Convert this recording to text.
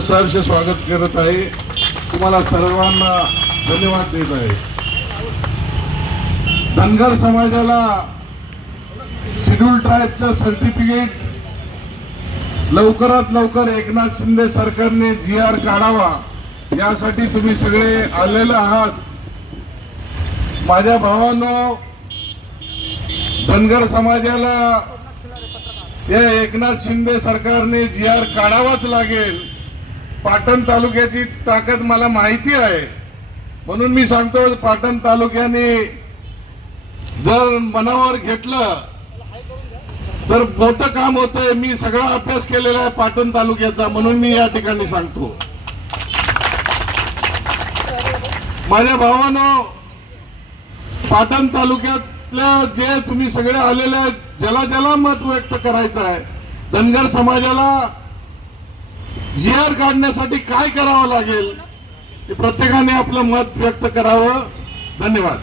सहर्ष स्वागत करत आहे. तुम्हाला सर्वांना धन्यवाद देत आहे. धनगर समाजाला शेड्यूल ट्राईबचं सर्टिफिकेट लवकरात लवकर एकनाथ शिंदे सरकारने जी आर काढावा यासाठी तुम्ही सगळे आलेले आहात. माझ्या भावानो धनगर समाजाला या एकनाथ शिंदे सरकारने जी आर काढावाच लागेल. पाटण तालुक्याची ताकद मला माहिती आहे. म्हणून मी सांगतो पाटण तालुक्याने जर मनावर घेतलं तर मोठं काम होतंय. मी सगळा अभ्यास केलेला आहे पाटण तालुक्याचा म्हणून मी या ठिकाणी सांगतो. माझ्या भावानो पाटण तालुक्यातल्या जे तुम्ही सगळे आलेले आहेत ज्याला ज्याला मत व्यक्त करायचं आहे धनगर समाजाला जी आर काढण्यासाठी काय करावं लागेल हे प्रत्येकाने आपलं मत व्यक्त करावं. धन्यवाद.